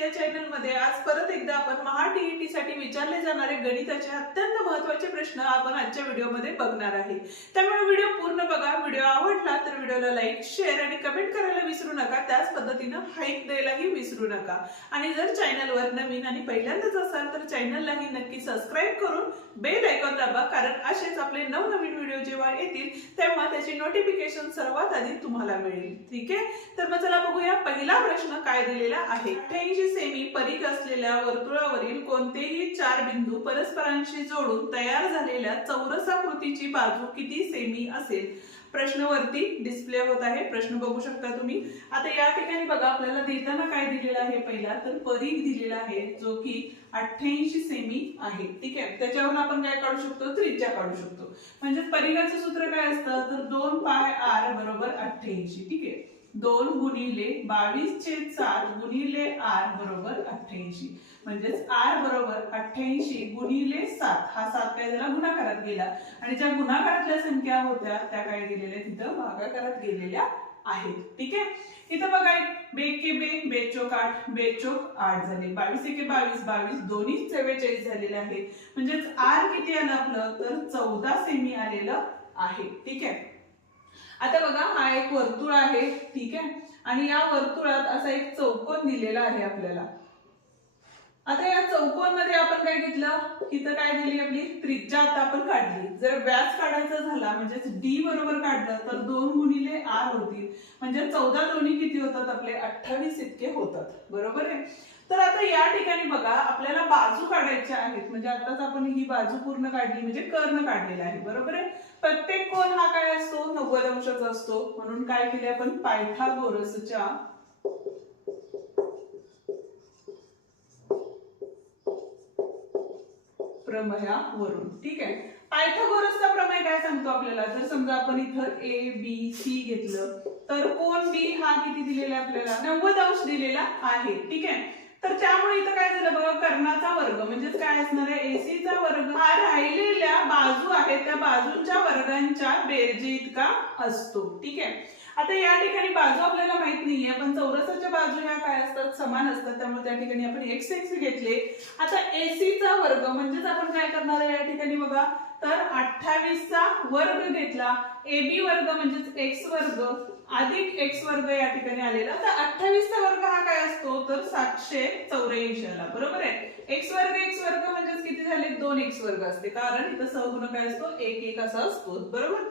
या चॅनलमध्ये आज परत एकदा आपण महा टीईटी साठी विचारले जाणारे गणिताचे अत्यंत महत्त्वाचे प्रश्न आपण आजच्या व्हिडिओमध्ये बघणार आहे. त्यामुळे व्हिडिओ पूर्ण बघा. व्हिडिओ आवडला तर व्हिडिओला लाईक शेअर आणि कमेंट करायला विसरू नका. त्याच पद्धतीनं हाईक द्यायलाही विसरू नका. आणि जर चॅनलवर नवीन आणि पहिल्यांदाच असाल तर चॅनललाही नक्की सबस्क्राईब करून बेल आयकॉन दाबा. कारण असेच आपले नवनवीन व्हिडिओ जेव्हा येतील तेव्हा त्याची नोटिफिकेशन सर्वात आधी तुम्हाला मिळेल. ठीक आहे? तर मग चला बघूया. पहिला प्रश्न काय दिलेला आहे? अठ्ठ्याऐंशी सेमी परीक असलेल्या वर्तुळावरील कोणतेही चार बिंदू परस्परांशी जोडून तयार झालेल्या चौरसाकृतीची बाजू किती सेमी असेल? प्रश्न वरती डिस्प्ले होत आहे. प्रश्न बघू शकता तुम्ही. आता या ठिकाणी बघा आपल्याला देताना काय दिलेलं आहे? पहिला तर परीख दिलेला आहे जो की अठ्ठ्याऐंशी सेमी आहे. ठीक आहे? त्याच्यावरून आपण काय काढू शकतो? त्रिज्या काढू शकतो. म्हणजे परीघाचं सूत्र काय असतं? तर दोन पाय आर बरोबर अठ्ठ्याऐंशी. ठीक आहे? दोन गुणिले बावीस चे सात गुणिले आर बरोबर अठ्ठ्याऐंशी. म्हणजेच आर बरोबर अठ्ठ्याऐंशी गुणिले सात. हा सात काय झाला? गुणाकारात गेला. आणि ज्या गुणाकारातल्या संख्या होत्या त्या काय गेलेल्या तिथं? भागाकारात गेलेल्या आहेत. ठीक आहे? इथं बघा एक. बे के बे बेचोक आठ बेचोक आठ झाले. बावीस एके बावीस बावीस दोन्ही चव्वेचाळीस झालेले आहे म्हणजेच आर किती आलं आपलं? तर चौदा सेमी आलेलं आहे. ठीक आहे? आता बघा हा एक वर्तुळ आहे ठीक आहे? आणि या वर्तुळात असा एक चौकोन दिलेला आहे आपल्याला. आता या चौकोनमध्ये आपण काय घेतलं? इथं काय दिली आपली? त्रिज्या आता आपण काढली. जर व्यास काढायचा झाला म्हणजेच डी बरोबर काढलं तर दोन गुणिले आर होतील. म्हणजे चौदा दोन्ही किती होतात आपले? अठ्ठावीस इतके होतात. बरोबर आहे? तर आता या ठिकाणी बघा आपल्याला बाजू काढायच्या आहेत. म्हणजे आताच आपण ही बाजू पूर्ण काढली म्हणजे कर्ण काढलेला आहे. बरोबर आहे? प्रत्येक कोण हा काय असतो? नव्वद अंशाचा असतो. म्हणून काय केले आपण? पायथागोरसच्या प्रमयावरून. ठीक आहे? पायथागोरसचा प्रमेय काय सांगतो आपल्याला? जर समजा आपण इथं ए बी सी घेतलं तर कोण बी हा किती दिलेला आहे आपल्याला? नव्वद अंश दिलेला आहे. ठीक आहे? तर त्यामुळे इथं काय झालं बघा कर्णाचा वर्ग म्हणजेच काय असणार आहे? एसीचा वर्ग हा राहिलेल्या बाजू आहेत त्या बाजूंच्या वर्गांच्या बेरजे इतका असतो. ठीक आहे? आता या ठिकाणी बाजू आपल्याला माहीत नाहीये पण चौरसाच्या बाजू ह्या काय असतात? समान असतात. त्यामुळे त्या ठिकाणी आपण एक्स एक्स घेतले. आता एसीचा वर्ग म्हणजेच आपण काय करणार आहे या ठिकाणी बघा? तर अठ्ठावीसचा वर्ग घेतला. ए बी वर्ग म्हणजेच एक्स वर्ग अधिक एक्स वर्ग या ठिकाणी आलेला. तर अठ्ठावीसचा वर्ग हा काय असतो? तर सातशे चौऱ्याऐंशी आला. बरोबर आहे? एक्स वर्ग एक्स वर्ग म्हणजेच किती झाले? दोन एक्स वर्ग असते. कारण इथं सहगुण काय असतो? एक एक असा असतो. बरोबर?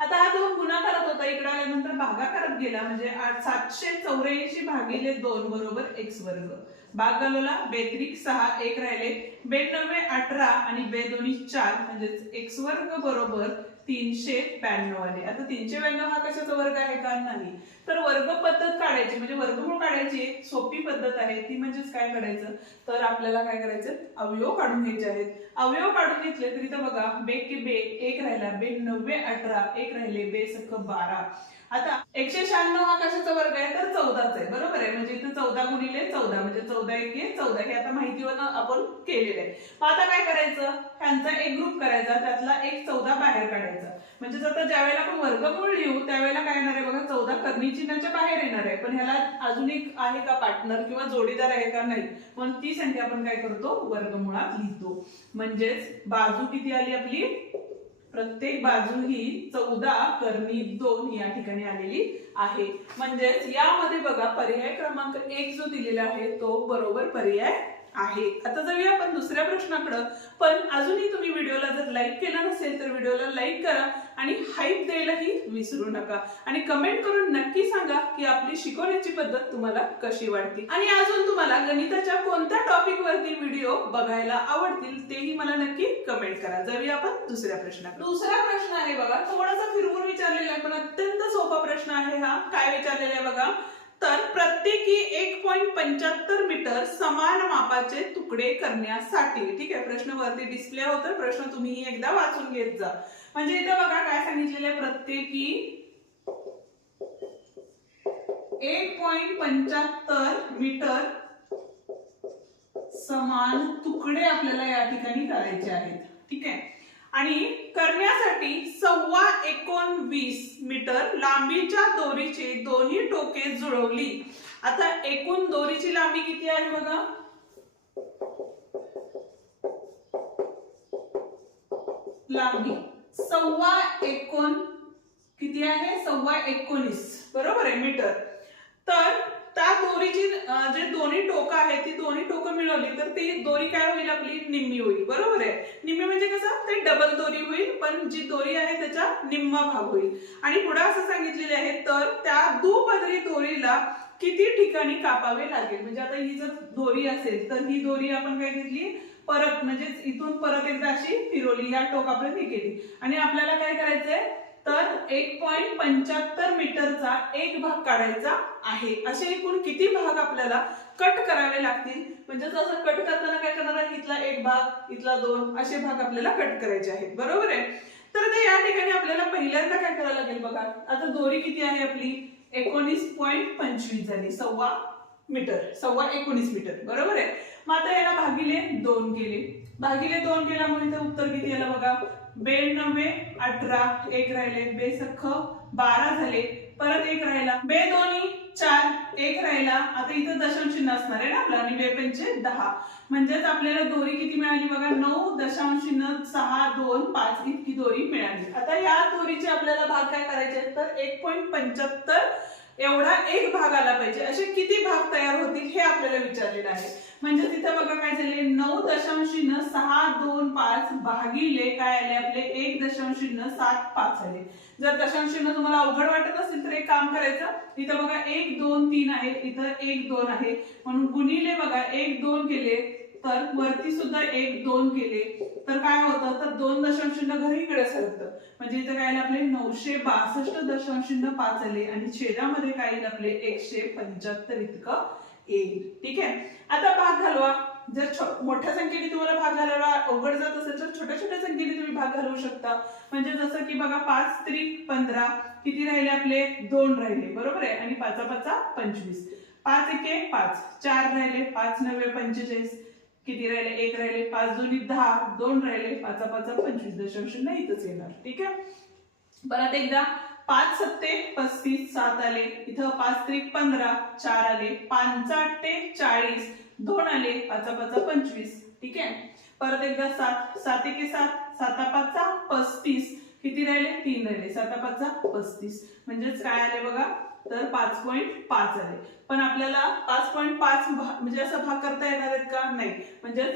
आता हा दोन गुणाकारात होता इकडे आल्यानंतर भागाकारात गेला म्हणजे आठ सातशे चौऱ्याऐंशी भागिले दोन बरोबर एक्स वर्ग. भाग घालवला. बेत्रिक सहा एक राहिले. बेनव्वे अठरा आणि बे दोन्ही चार म्हणजेच एक्स वर्ग बरोबर तीनशे ब्याण्णव आले. आता तीनशे ब्याण्णव हा कशाचा वर्ग आहे का? नाही. तर वर्ग पद्धत काढायची म्हणजे वर्गमूळ काढायची एक सोपी पद्धत आहे. ती म्हणजेच काय करायचं तर आपल्याला काय करायचं? अवयव काढून घ्यायचे आहेत. अवयव काढून घेतले तरी तर बघा बे के बे एक राहिला बे नव्वे अठरा एक राहिले बे सख बारा. आता एकशे शहाण्णव हा कशाचा वर्ग आहे? तर चौदाच आहे. बरोबर आहे? म्हणजे इथे चौदा गुणिले चौदा म्हणजे चौदा एक चौदा हे आता माहितीवर आपण केलेलं आहे. मग आता काय करायचं? ह्यांचा एक ग्रुप करायचा त्यातला एक चौदा बाहेर काढायचा. म्हणजे आता ज्यावेळेला आपण वर्गमूळ लिहू त्यावेळेला काय येणार आहे बघा चौदा कर्मी चिन्हाच्या बाहेर येणार आहे. पण ह्याला अजून एक आहे का पार्टनर किंवा जोडीदार आहे का नाही? म्हणून ती संख्या आपण काय करतो? वर्गमुळात लिहितो. म्हणजेच बाजू किती आली आपली? प्रत्येक बाजू ही चौदा कर्णी दोन या ठिकाणी आलेली आहे. म्हणजेच यामध्ये बघा पर्याय क्रमांक एक जो दिलेला आहे तो बरोबर पर्याय आहे. आता जाऊया आपण दुसऱ्या प्रश्नाकडं. पण अजूनही तुम्ही व्हिडिओला जर लाईक केला नसेल तर व्हिडिओला लाईक करा आणि हाईप द्यायलाही विसरू नका. आणि कमेंट करून नक्की सांगा की आपली शिकवण्याची पद्धत तुम्हाला कशी वाटते. आणि अजून तुम्हाला गणिताच्या कोणत्या टॉपिक वरती व्हिडिओ बघायला आवडतील तेही मला नक्की कमेंट करा. जाऊया आपण दुसऱ्या प्रश्नाकडे. दुसरा प्रश्न आहे बघा. थोडासा फिरवून विचारलेला आहे पण अत्यंत सोपा प्रश्न आहे हा. काय विचारलेला आहे बघा? तर प्रत्येकी एक पॉईंट पंच्याहत्तर मीटर समान मापाचे तुकडे करण्यासाठी. ठीक आहे प्रश्न वरती डिस्प्ले होतोय प्रश्न तुम्ही एकदा वाचून घेत जा. म्हणजे इथं बघा काय सांगितलेलं आहे प्रत्येकी एक पॉइंट पंच्याहत्तर मीटर समान तुकडे आपल्याला या ठिकाणी करायचे आहेत. ठीक आहे? आणि करण्यासाठी सव्वा एकोणवीस मीटर लांबीच्या दोरीचे दोन्ही टोके जुळवली. आता एकूण दोरीची लांबी किती आहे बघा? लांबी. सव्वा एकोण किती आहे? सव्वा एकोणीस. बरोबर आहे मीटर. तर त्या दोरीची जे दोन्ही टोकं आहेत ती दोन्ही टोकं मिळवली तर ती दोरी काय होईल आपली? निम्मी होईल. बरोबर आहे? निम्मी म्हणजे कसं? ते डबल दोरी होईल पण जी दोरी आहे त्याचा निम्मा भाग होईल. आणि पुढे असं सांगितलेले आहे तर त्या दुपदरी दोरीला किती ठिकाणी कापावे लागेल? म्हणजे आता ही जर दोरी असेल तर ही दोरी आपण काय घेतली? परत म्हणजे इथून परत एकदा अशी फिरवली या टोकापर्यंत ही केली. आणि आपल्याला काय करायचंय? तर एक पॉईंट पंच्याहत्तर मीटरचा एक भाग काढायचा आहे. असे एकूण किती भाग आपल्याला कट करावे लागतील? म्हणजे जसं कट करताना काय करणार आहे? इथला एक भाग इथला दोन असे भाग आपल्याला कट करायचे आहेत. बरोबर आहे? तर ते या ठिकाणी आपल्याला पहिल्यांदा काय करावं लागेल बघा? आता दोरी किती आहे आपली? एकोणीस पॉईंट पंचवीस झाली. सव्वा मीटर सव्वा एकोणीस मीटर. बरोबर आहे? मग आता याला भागिले दोन केले. भागिले दोन केल्यामुळे इथं उत्तर किती आलं बघा? बेड अठरा एक राहिले बे सख्ख बारा झाले परत एक राहिला बे दोन्ही चार एक राहिला. आता इथं दशांश चिन्ह असणार आहे ना आपलं आणि बे पंचे दहा. म्हणजेच आपल्याला दोरी किती मिळाली बघा? नऊ दशांश चिन्ह सहा दोन पाच इतकी दोरी मिळाली. आता या दोरीचे आपल्याला भाग काय करायचे आहेत? तर एक पॉईंट पंच्याहत्तर एवढा एक भाग आला पाहिजे. असे किती भाग तयार होतील हे आपल्याला विचारलेलं आहे. म्हणजे तिथं बघा काय झाले नऊ दशांशीनं सहा दोन पाच भागिले काय आले आपले? एक दशांशीनं सात पाच आले. जर दशांशीनं तुम्हाला अवघड वाटत असेल तर एक काम करायचं. इथं बघा एक दोन तीन आहे इथं एक दोन आहे. म्हणून गुणिले बघा एक दोन केले तर वरती सुद्धा एक दोन केले. तर काय होतं? तर दोन दशांश चिन्ह घरीकडे सरकतं. म्हणजे इथं काय आपले नऊशे बासष्ट दशांश चिन्ह पाच आले आणि छेदामध्ये काय येईल आपले एकशे पंच्याहत्तर इतकं येईल. ठीक आहे? आता भाग घालवा. जर मोठ्या संख्येने तुम्हाला भाग घालायला अवघड जात असेल तर छोट्या छोट्या संख्येने तुम्ही भाग घालवू शकता. म्हणजे जसं की बघा पाच त्रिक पंधरा किती राहिले आपले? दोन राहिले. बरोबर आहे? आणि पाचा पाचा पंचवीस. पाच एके पाच. चार राहिले. पाच नव्हे पंचेचाळीस. किती राहिले? एक राहिले पाच दोन्ही दहा दोन राहिले पाचा पाचा पंचवीस. दशांश नाही इथंच येणार. ठीक आहे? परत एकदा पाच सत्ते पस्तीस सात आले. इथं पाच त्रिक पंधरा चार आले. पंचाटे चाळीस. दोन आले पाचा पाचा पंचवीस. ठीक आहे? परत एकदा सात सात एके सात साता पाचचा पस्तीस. किती राहिले? तीन राहिले. साता पाचचा पस्तीस. म्हणजेच काय आले बघा? तर पाच पॉईंट पाच आले पण आपल्याला पाच पॉईंट पाच म्हणजे असं भाग करता येणार आहेत का? नाही. म्हणजे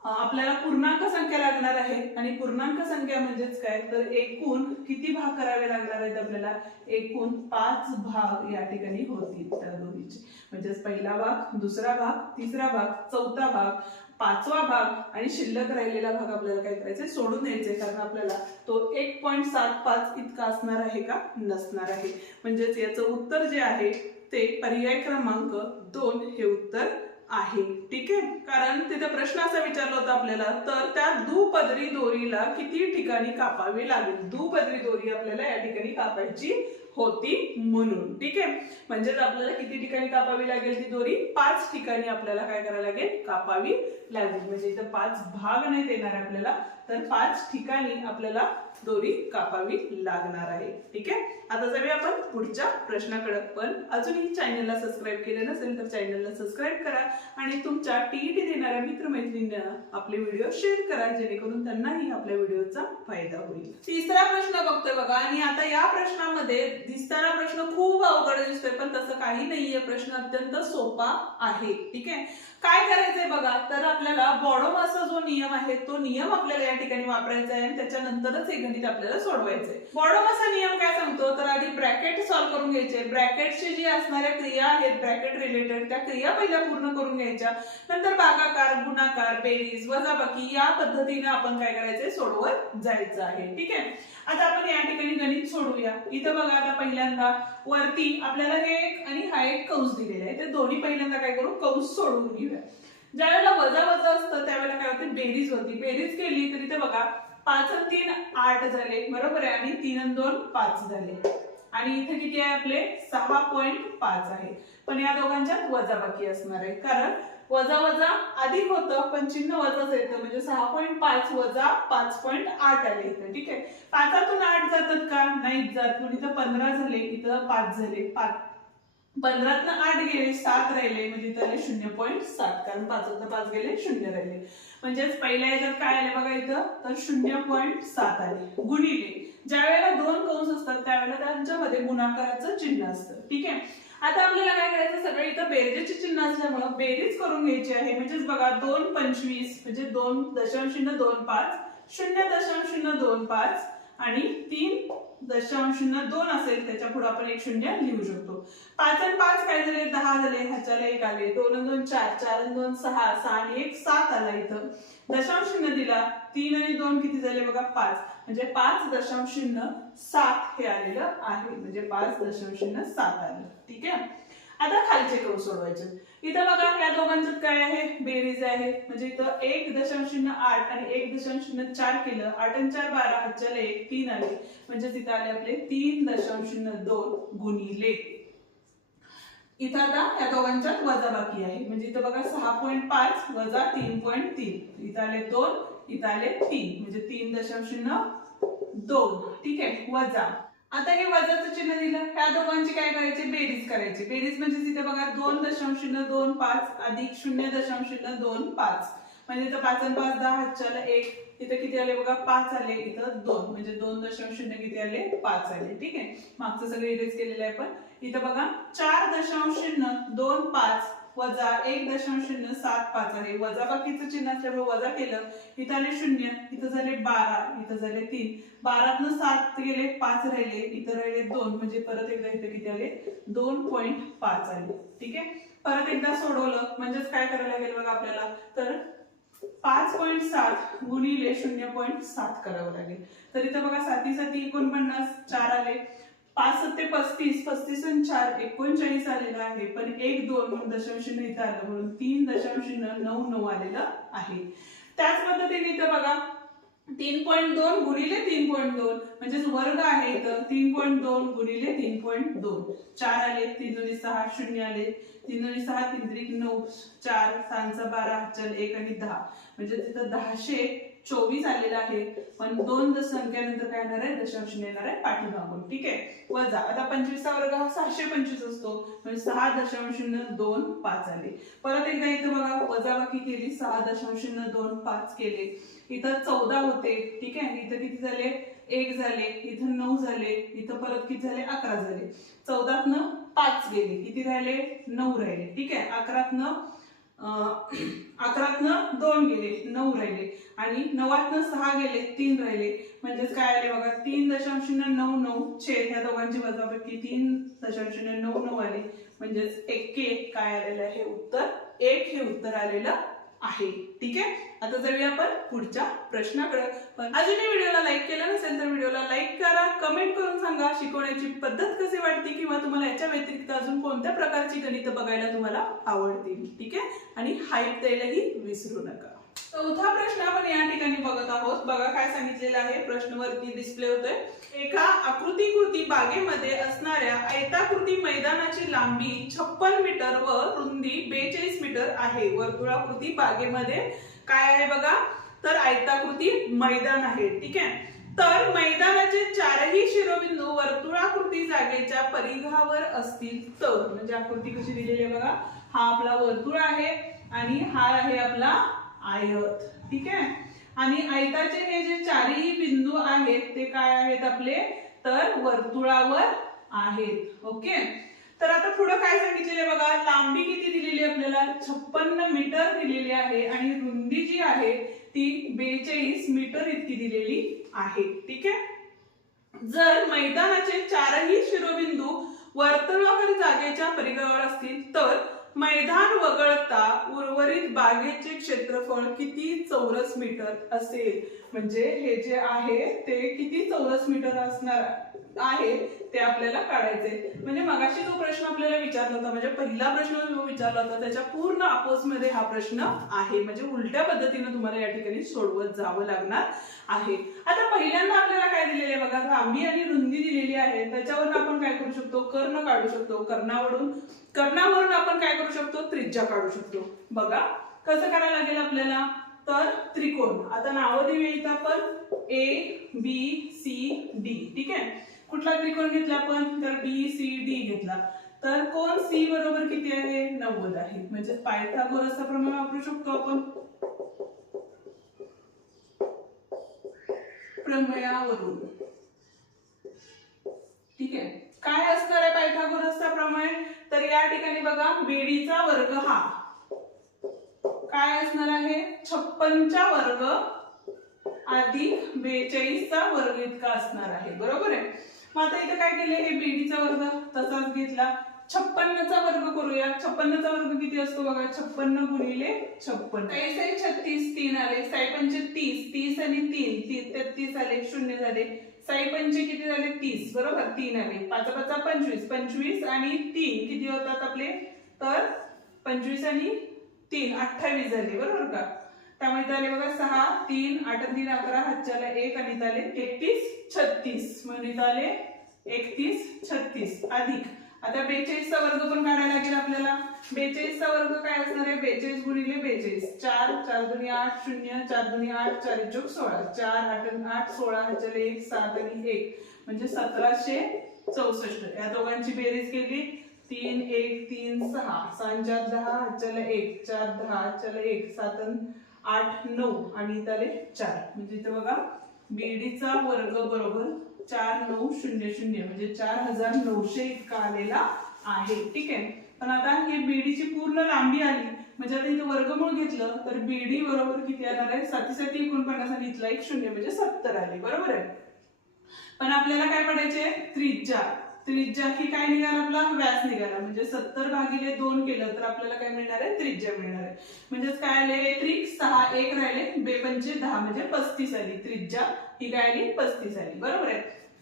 आपल्याला पूर्णांक संख्या लागणार आहे. आणि पूर्णांक संख्या म्हणजेच काय? तर एकूण किती भाग करावे लागणार आहेत आपल्याला? एकूण पाच भाग या ठिकाणी होतील त्या दोन्हीचे. म्हणजेच पहिला भाग दुसरा भाग तिसरा भाग चौथा भाग पाचवा भाग आणि शिल्लक राहिलेला भाग आपल्याला काय करायचा सोडून द्यायचे कारण आपल्याला तो एक पॉईंट सात पाच इतका असणार आहे का? नसणार आहे. म्हणजेच याचं उत्तर जे आहे ते पर्याय क्रमांक दोन हे उत्तर आहे. ठीक आहे? कारण तिथे प्रश्न असा विचारला होता आपल्याला तर त्या दुपदरी दोरीला किती ठिकाणी कापावी लागेल? दुपदरी दोरी आपल्याला या ठिकाणी कापायची होती म्हणून. ठीक आहे? म्हणजेच आपल्याला किती ठिकाणी कापावी लागेल ती दोरी? पाच ठिकाणी आपल्याला काय करायला लागेल? कापावी लागेल. म्हणजे इथं पाच भाग नाही देणार आपल्याला. तर पाच ठिकाणी आपल्याला दोरी कापावी लागणार आहे. ठीक आहे? आता जाऊया आपण पुढच्या प्रश्नाकडे. पण अजूनही चॅनलला सबस्क्राईब केले नसेल तर चॅनलला सबस्क्राईब करा आणि तुमच्या टीईटी देणाऱ्या मित्रमैत्रिणींना आपले व्हिडिओ शेअर करा जेणेकरून त्यांनाही आपल्या व्हिडिओचा फायदा होईल. तिसरा प्रश्न बघतोय बघा. आणि आता या प्रश्नामध्ये दिसताना प्रश्न खूप अवघड दिसतोय पण तसं काही नाहीये. प्रश्न अत्यंत सोपा आहे. ठीक आहे? काय करायचंय बघा? तर आपल्याला बॉडोम असा जो नियम आहे तो नियम आपल्याला या ठिकाणी वापरायचा आहे आणि त्याच्यानंतरच हे गणित आपल्याला सोडवायचंय. बॉडोम असा नियम काय सांगतो? तर आधी ब्रॅकेट सॉल्व्ह करून घ्यायचे. ब्रॅकेटचे जे असणाऱ्या क्रिया आहेत ब्रॅकेट रिलेटेड त्या क्रिया पहिल्या पूर्ण करून घ्यायच्या. नंतर भागाकार गुणाकार बेरीज वजाबाकी या पद्धतीने आपण काय करायचंय? सोडवत जायचं आहे. ठीक आहे? आता आपण या ठिकाणी गणित सोडवूया. इथं बघा आता पहिल्यांदा वरती आपल्याला हे एक आणि हा एक कंस दिलेला आहे. ते दोन्ही पहिल्यांदा काय करू? कंस सोडून घेऊया. ज्या वेळेला वजा वजा असतं त्यावेळेला काय होते? बेरीज होती. बेरीज केली तर ते बघा पाच तीन आठ झाले. बरोबर आहे? आणि तीन दोन पाच झाले. आणि इथे किती आहे आपले? सहा पॉईंट पाच आहे. पण या दोघांच्यात वजाबाकी असणार आहे. कारण वजा वजा अधिक होतं पण चिन्ह वजाच येतं. म्हणजे सहा पॉईंट पाच वजा पाच पॉईंट आठ आले इथं. ठीक आहे? पाचातून आठ जातात का? नाही जात. पण इथं पंधरा झाले इथं पाच झाले. पाच पंधरात आठ गेले सात राहिले म्हणजे त्याला शून्य पॉईंट सात कारण पाचात पाच गेले शून्य राहिले. म्हणजेच पहिल्या याच्यात काय आले बघा इथं? तर शून्य पॉईंट सात आले. गुणिले. ज्या वेळेला दोन कंस असतात त्यावेळेला त्यांच्यामध्ये गुणाकाराचं चिन्ह असतं. ठीक आहे? आता आपल्याला काय करायचं सगळं? इथं बेरजेचे चिन्ह असल्यामुळं बेरीज करून घ्यायची आहे. म्हणजेच बघा दोन पंचवीस म्हणजे दोन दशांश शून्य दोन पाच शून्य दशांश शून्य दोन पाच आणि तीन दशांश शून्य दोन असेल त्याच्या पुढे आपण एक शून्य लिहू शकतो. पाच आणि पाच काय झाले? दहा झाले ह्याच्याला एक आले. दोन दोन चार. चार दोन सहा. सहा आणि एक सात आला इथं. दशांश शून्य दिला. तीन आणि दोन किती झाले बघा? पाच. म्हणजे पाच दशांश सात हे आलेलं आहे. म्हणजे पाच दशांश सात आलं. ठीक आहे? आता खालचे कंस सोडवायचे. इथं बघा या दोघांच्यात काय आहे? बेरीज आहे. म्हणजे इथं एक दशांश शून्य आठ आणि एक दशांश शून्य चार केलं. आठ आणि चार बारा. हजार एक तीन आले. म्हणजे तिथं आले आपले तीन दशांश शून्य दोन गुणिले. इथं आता या दोघांच्यात वजा बाकी आहे. म्हणजे इथं बघा सहा पॉईंट पाच वजा तीन पॉईंट तीन. इथं आले दोन इथं आले तीन. म्हणजे तीन दशांश शून्य दोन. ठीक आहे? वजा. आता हे वजाचं चिन्ह दिलं. ह्या दोघांची काय करायची? बेरीज करायची. बेरीज म्हणजे तिथे बघा दोन दशांश शून्य दोन पाच अधिक शून्य दशांश शून्य दोन पाच. म्हणजे इथं पाच आणि पाच दहा हातच्याला एक. इथं किती आले बघा? पाच आले. इथं दोन. म्हणजे दोन दशांश शून्य किती आले? पाच आले. ठीक आहे? मागचं सगळं इरेज केलेलं आहे पण. इथं बघा चार दशांश शून्य दोन पाच वजा एक दशांश शून्य सात पाच आहे. वजा बाकीचं चिन्ह असल्यामुळे वजा केलं इथं आले शून्य इथं झाले बारा इथं झाले तीन. बारातनं सात गेले पाच राहिले इथं राहिले दोन. म्हणजे परत एकदा इथं किती आले? दोन पॉईंट पाच आले. ठीक आहे? परत एकदा सोडवलं म्हणजेच काय करायला लागेल बघा आपल्याला? तर पाच पॉईंट सात गुणिले शून्य पॉईंट सात करावं लागेल. तर इथं बघा साती साती एकोणपन्नास पाच सत्ते पस्तीस पस्तीस आणि चार एकोणचाळीस आलेलं आहे. पण एक दोन दशांश इथं आलं म्हणून तीन दशांश नऊ नऊ आलेलं आहे. त्याच पद्धतीने इथं बघा तीन पॉईंट दोन गुणिले तीन पॉईंट दोन. म्हणजेच वर्ग आहे इथं तीन पॉईंट दोन गुणिले तीन पॉईंट दोन. चार आले तीन दोन्ही सहा शून्य आले. तीन दोन्ही सहा तीन त्रिक नऊ. चार सहाचा बारा चल एक आणि दहा. म्हणजे तिथं दहाशे चोवीस आलेलं आहे. पण दोन दश संख्यानंतर काय येणार आहे? दशांश येणार आहे पाठीमागून. ठीक आहे? वजा. आता पंचवीसचा वर्ग हा सहाशे पंचवीस असतो. म्हणजे सहा दशांश शून्य दोन पाच आले. परत एकदा इथं बघा वजाबाकी केली सहा दशांश शून्य दोन पाच केले. इथं चौदा होते. ठीक आहे? इथं किती झाले? एक झाले. इथं नऊ झाले. इथं परत किती झाले? अकरा झाले. चौदातनं पाच गेले. किती राहिले? नऊ राहिले. ठीक आहे? अकरातनं अकरातनं दोन गेले नऊ राहिले. आणि नवातनं सहा गेले तीन राहिले. म्हणजेच काय आले बघा तीन दशांश शून्य नऊ नऊ छेद ह्या दोघांची वजाबाकी तीन दशांश शून्य नऊ नऊ आले. म्हणजेच एक्के काय आलेलं आहे? उत्तर एक हे उत्तर आलेलं आहे. ठीक आहे? आता जाऊया आपण पुढच्या प्रश्नाकडे. पण अजूनही व्हिडिओला लाईक केलं नसेल तर व्हिडिओला लाईक करा. कमेंट करून सांगा शिकवण्याची पद्धत कशी वाटते किंवा तुम्हाला याच्या व्यतिरिक्त अजून कोणत्या प्रकारची गणित बघायला तुम्हाला आवडतील. ठीक आहे? आणि हाईप द्यायलाही विसरू नका. चौथा प्रश्न आपण या ठिकाणी बघत आहोत. बघा काय सांगितलेलं आहे. प्रश्नवरती डिस्प्ले होतोय. एका आकृतीकृती बागेमध्ये असणाऱ्या आयताकृती मैदानाची लांबी छप्पन मीटर व रुंदी बेचाळीस मीटर आहे. वर्तुळाकृती बागेमध्ये काय आहे बघा? तर आयताकृती मैदान आहे. ठीक आहे? तर मैदानाचे चारही शिरोबिंदू वर्तुळाकृती जागेच्या परिघावर असतील. तर म्हणजे आकृती कशी दिलेली आहे बघा? हा आपला वर्तुळ आहे आणि हा आहे आपला आयत. ठीक आहे? आणि आयताचे हे जे चारही बिंदू आहेत ते काय आहेत आपले? तर वर्तुळावर आहेत. ओके? तर आता पुढे काय सांगितलेले बघा? लांबी किती दिलेली आहे आपल्याला? छप्पन्न मीटर दिलेली आहे. आणि रुंदी जी आहे ती बेचाळीस मीटर इतकी दिलेली आहे. ठीक आहे? जर मैदानाचे चारही शिरोबिंदू वर्तुळाकार जागेच्या परिघावर असतील तर मैदान वगळता उर्वरित बागेचे क्षेत्रफळ किती चौरस मीटर असेल? म्हणजे हे जे आहे ते किती चौरस मीटर असणार आहे ते आपल्याला काढायचे म्हणजे मगाशी जो प्रश्न आपल्याला विचारला होता म्हणजे पहिला प्रश्न जो विचारला होता त्याच्या पूर्ण अपोजमध्ये हा प्रश्न आहे. म्हणजे उलट्या पद्धतीने तुम्हाला या ठिकाणी सोडवत जावं लागणार आहे. आता पहिल्यांदा आपल्याला काय दिलेले आहे बघा लांबी आणि रुंदी दिलेली आहे. त्याच्यावरून आपण काय करू शकतो? कर्ण काढू शकतो. कर्णावरून कर्णावरून आपण त्रिज्या काढू शकतो. बघा कसं करायला लागेल आपल्याला? तर त्रिकोण. आता नावं देऊया इथं आपण. ए बी सी डी ठीक आहे? कुठला त्रिकोण घेतला आपण? तर बी सी डी घेतला. तर कोण सी बरोबर किती आहे? नव्वद आहे. म्हणजे पायथागोरसचा प्रमाण वापरू शकतो आपण. प्रमेयावरून. ठीक आहे? काय असणार आहे पायथागोरसचा प्रमेय? तर या ठिकाणी बघा बेडीचा वर्ग हा. काय असणार आहे? छप्पनचा वर्ग अधिक बेचाळीसचा वर्ग इतका असणार आहे. बरोबर आहे? मग आता इथं काय केले हे बेडीचा वर्ग तसाच घेतला. छप्पन्नचा वर्ग करूया. छप्पन्नचा वर्ग किती असतो बघा? छप्पन्न गुणिले छप्पन. काही साई छत्तीस तीन आले. साई पंचे तीस. तीस आणि तीन. तीस तेहतीस आले. शून्य झाले. साई पंचे किती झाले? तीस. बरोबर? तीन आले. पाच पाचा पंचवीस. पंचवीस आणि तीन. किती होतात आपले? तर पंचवीस आणि तीन. अठ्ठावीस झाले. बरोबर का? त्यामुळे झाले आले बघा सहा तीन आठ तीन अकरा हातच्याला एक आणि झाले आले एकतीस छत्तीस. म्हणजे इथं आले एकतीस छत्तीस. अधिक. आता बेचाळीसचा वर्ग पण काढायला लागेल आपल्याला. बेचाळीसचा वर्ग काय असणार आहे? बेचाळीस गुणिले बेचाळीस. चार चार दोन्ही आठ शून्य चार दोन्ही आठ चार चोक सोळा. चार आठ आठ सोळा ह्याच्याला एक सात आणि एक. म्हणजे सतराशे चौसष्ट. या दोघांची बेरीज केली. तीन एक तीन सहा. सात चार दहा ह्याच्याला एक. चार दहा ह्याच्याला एक. सात आठ नऊ. आणि इथं चार. म्हणजे इथं बघा बीडीचा वर्ग बरोबर चार नऊ शून्य शून्य म्हणजे चार हजार नऊशे इतका आलेला आहे. ठीक आहे? पण आता हे बेडीची पूर्ण लांबी आली. म्हणजे आता इथं वर्गमूळ घेतलं तर बेडी बरोबर किती येणार आहे? साती साती एकोणपन्नास आणि इथला एक शून्य म्हणजे सत्तर आले. बरोबर आहे? पण आपल्याला काय पडायचे? त्रिज्या. त्रिज्या ही काय निघाला आपला? व्यास निघाला. म्हणजे सत्तर भागिले दोन केलं तर आपल्याला काय मिळणार आहे? त्रिज्या मिळणार आहे. म्हणजेच काय आले? त्रिक सहा एक राहिले. बेपंचे दहा म्हणजे पस्तीस आली. त्रिज्या. ही काय आली? पस्तीस आली. बरोबर आहे?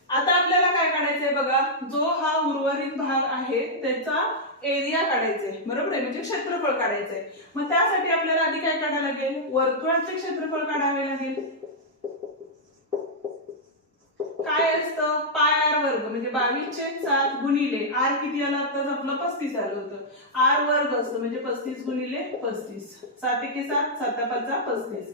आता आपल्याला काय काढायचंय बघा? जो हा उर्वरित भाग आहे त्याचा एरिया काढायचंय. बरोबर आहे? म्हणजे क्षेत्रफळ काढायचंय. मग त्यासाठी आपल्याला आधी काय काढायला लागेल? वर्तुळाचे क्षेत्रफळ काढावे लागेल. काय असतं? पाय आर वर्ग म्हणजे बावीसचे सात गुणिले आर किती आला? आताच आपलं पस्तीस आलं होतं. आर वर्ग असतं म्हणजे पस्तीस गुणिले पस्तीस. सात एके सात साता पाचा पस्तीस.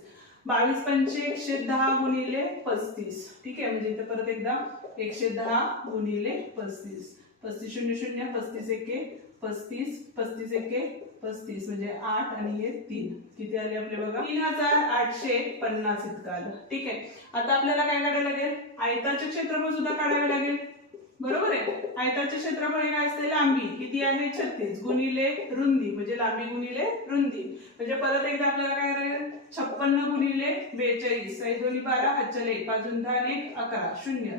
बावीस पंचे एकशे दहा गुणिले पस्तीस. ठीक आहे? म्हणजे इथे परत एकदा एकशे दहा गुणिले पस्तीस. पस्तीस शून्य शून्य पस्तीस एके पस्तीस पस्तीस एके पस्तीस. म्हणजे आठ आणि हे तीन. किती आले आपले बघा? तीन हजार आठशे पन्नास इतका आलं. ठीक आहे? आता आपल्याला काय काढायला लागेल? आयताचे क्षेत्रफळ सुद्धा काढावे लागेल. बरोबर आहे? आयताचे क्षेत्रफळ काय असते? लांबी. किती आहे? छत्तीस. गुणिले रुंदी. म्हणजे लांबी गुणिले रुंदी. म्हणजे परत एकदा आपल्याला काय करायचं? छप्पन्न गुणिले बेचाळीस. साई दोन्ही बारा हातच्या एक. पाचून दहा एक अकरा. शून्य.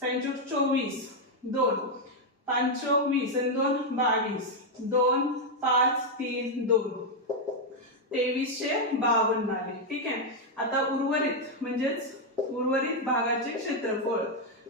साई चौक चोवीस. दोन. पाच चौक वीस आणि दोन बावीस. दोन पाच तीन दोन. तेवीसशे बावन्न आले. ठीक आहे? आता उर्वरित म्हणजेच उर्वरित भागाचे क्षेत्रफळ.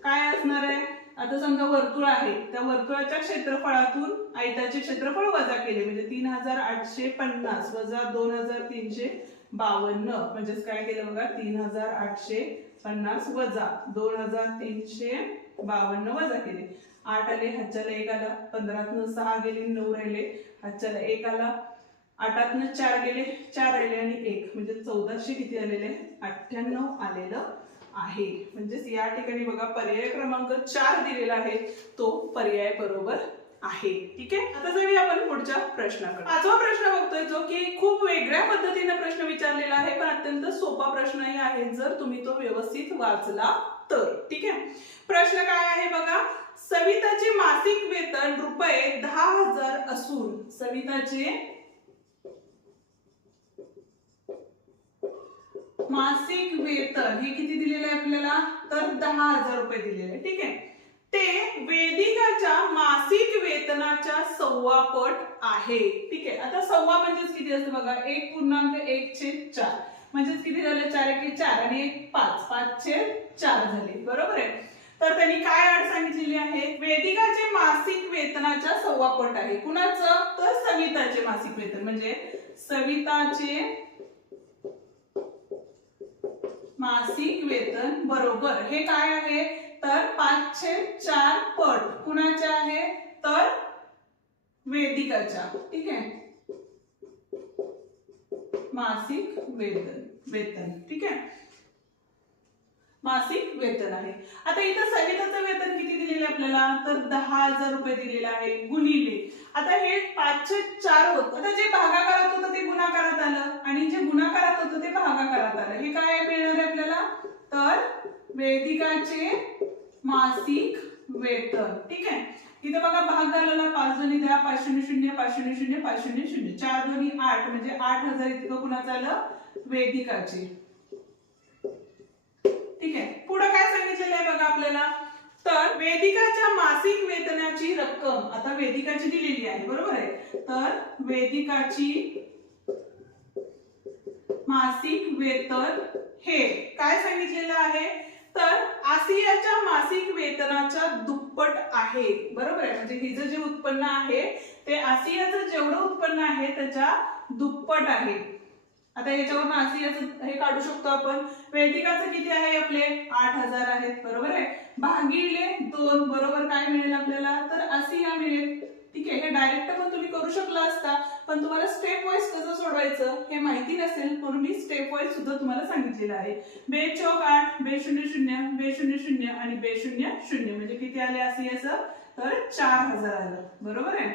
काय असणार आहे? आता समजा वर्तुळ आहे त्या वर्तुळाच्या क्षेत्रफळातून आयताचे क्षेत्रफळ वजा केले म्हणजे तीन हजार आठशे पन्नास वजा दोन हजार तीनशे बावन्न म्हणजेच काय केलं बघा? तीन हजार आठशे पन्नास वजा दोन हजार तीनशे बावन्न वजा केले. आठ आले हातच्याला एक आला पंधरातनं सहा गेले नऊ राहिले हातच्याला एक आला आठातनं चार गेले चार राहिले आणि एक म्हणजे चौदाशे किती आलेले? अठ्ठ्याण्णव आलेलं आहे. म्हणजेच या ठिकाणी बघा पर्याय क्रमांक चार दिलेला आहे. तो पर्याय बरोबर आहे. ठीक आहे? आता जाऊया आपण पुढच्या प्रश्नाकडे. पाचवा प्रश्न बघतोय जो की खूप वेगळ्या पद्धतीने प्रश्न विचारलेला आहे पण अत्यंत सोपा प्रश्नही आहे जर तुम्ही तो व्यवस्थित वाचला तर. ठीक आहे? प्रश्न काय आहे बघा सविताचे मासिक वेतन रुपये दहा हजार असून सविताचे मासिक वेतन हे किती दिलेलं आहे आपल्याला? तर दहा हजार रुपये दिलेले आहे ठीक आहे? ते वेदिकाच्या मासिक वेतनाच्या सव्वा पट आहे ठीक आहे? आता सव्वा म्हणजेच किती असतं बघा? एक पूर्णांक एक छेद चार. म्हणजेच किती झालं? चार एक चार आणि एक पाच. पाच छेद चार झाले बरोबर आहे? तर त्यांनी काय अट सांगितलेली आहे? वेदिकाचे मासिक वेतनाच्या सव्वा पट आहे. कुणाचं? तर सविताचे मासिक वेतन. म्हणजे सविताचे मासिक वेतन बरोबर. हे काय आहे? तर पाचशे चार पट. कुणाचे आहे? तर वेदिकाच्या. ठीक आहे? मासिक वेतन वेतन. ठीक आहे? मासिक वेतन आहे. आता इथं सविताचं वेतन किती दिलेलं आहे आपल्याला? तर दहा हजार रुपये दिलेलं आहे. गुणिले. आता हे पाचशे चार होत. आता जे भागाकारात होतं ते गुणाकारात आलं. आणि जे गुणाकारात होतं ते भागाकारात आलं. हे काय मिळणार आहे आपल्याला? तर वेदिकाचे मासिक वेतन. ठीक आहे? इथे बघा भाग झालेला पाच दोन्ही दहा पाच शून्य शून्य पाच शून्य शून्य पाच शून्य शून्य. चार दोन्ही आठ. म्हणजे आठ हजार इतकं कुणाचं आलं? वेदिकाचे. ठीक आहे? पुढं काय सांगितलेलं आहे बघा आपल्याला? वेदिकाच्या मासिक वेतनाची रक्कम आता वेदिकाची दिलेली आहे बरोबर आहे? तर वेदिकाची मासिक वेतन हे काय सांगितलेलं आहे? तर आसियाच्या मासिक वेतनाच्या दुप्पट आहे बरोबर आहे? म्हणजे हिचं जे उत्पन्न आहे ते आसियाचं जेवढं उत्पन्न आहे त्याच्या दुप्पट आहे. आता याच्यावरून आसियाचं हे काढू शकतो आपण. वेदिकाचं किती आहे आपले? आठ हजार आहेत. बरोबर आहे? भागिले दोन. बरोबर काय मिळेल आपल्याला? तर आसिया मिळेल. ठीक आहे हे डायरेक्ट पण तुम्ही करू शकला असता पण तुम्हाला स्टेप वाईज कसं सोडवायचं हे माहिती नसेल म्हणून मी स्टेप वाईज सुद्धा तुम्हाला सांगितलेलं आहे. बे चौक आठ बे शून्य शून्य बे शून्य शून्य आणि बे शून्य शून्य. म्हणजे किती आले आसियाचं तर चार हजार आलं. बरोबर आहे?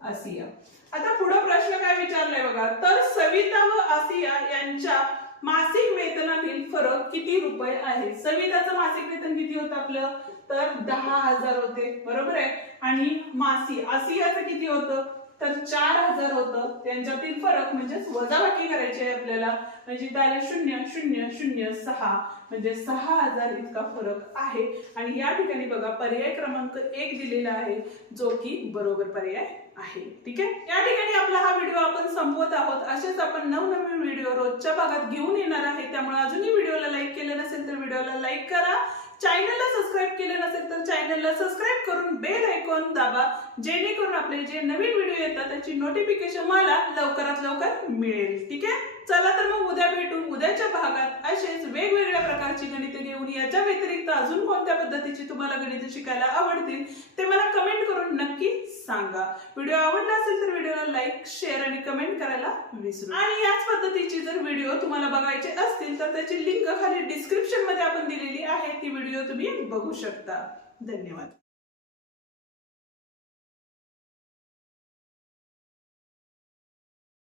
आसिया आता पुढे प्रश्न काय विचारलाय बघा. तर सविता व आसिया यांच्या मासिक वेतनातील फरक किती रुपये आहे? सविताचं मासिक वेतन किती होतं आपलं? तर दहा हजार होते. बरोबर आहे? आणि मासी आसियाचं किती होतं? तर चार हजार होतं. त्यांच्यातील फरक म्हणजेच वजाबाकी करायची आहे आपल्याला. म्हणजे त्याला शून्य शून्य शून्य सहा. म्हणजे सहा हजार इतका फरक आहे. आणि या ठिकाणी बघा पर्याय क्रमांक एक दिलेला आहे जो की बरोबर पर्याय आहे. ठीक आहे? या ठिकाणी आपला हा व्हिडिओ आपण संपवत आहोत. असेच आपण नवनवीन व्हिडिओ रोजच्या भागात घेऊन येणार आहे. त्यामुळे अजूनही व्हिडिओला लाईक केलं नसेल तर व्हिडिओला लाईक करा. चॅनलला सबस्क्राईब केलं नसेल तर चॅनलला सबस्क्राईब करून बेल आयकॉन दाबा. जेणेकरून आपले जे नवीन व्हिडिओ येतात त्याची नोटिफिकेशन मला लवकरात लवकर मिळेल. ठीक आहे? चला तर मग उद्या भेटू उद्याच्या भागात असेच वेगवेगळ्या प्रकारची गणिते घेऊन याच्या व्यतिरिक्त अजून कोणत्या पद्धतीची तुम्हाला गणित शिकायला आवडतील ते मला कमेंट करून नक्की सांगा. व्हिडिओ आवडला असेल तर व्हिडिओला लाईक शेअर आणि कमेंट करायला विसरू आणि याच पद्धतीची जर व्हिडिओ तुम्हाला बघायचे असतील तर त्याची लिंक खाली डिस्क्रिप्शनमध्ये आपण दिलेली आहे. ती व्हिडिओ तुम्ही बघू शकता. धन्यवाद.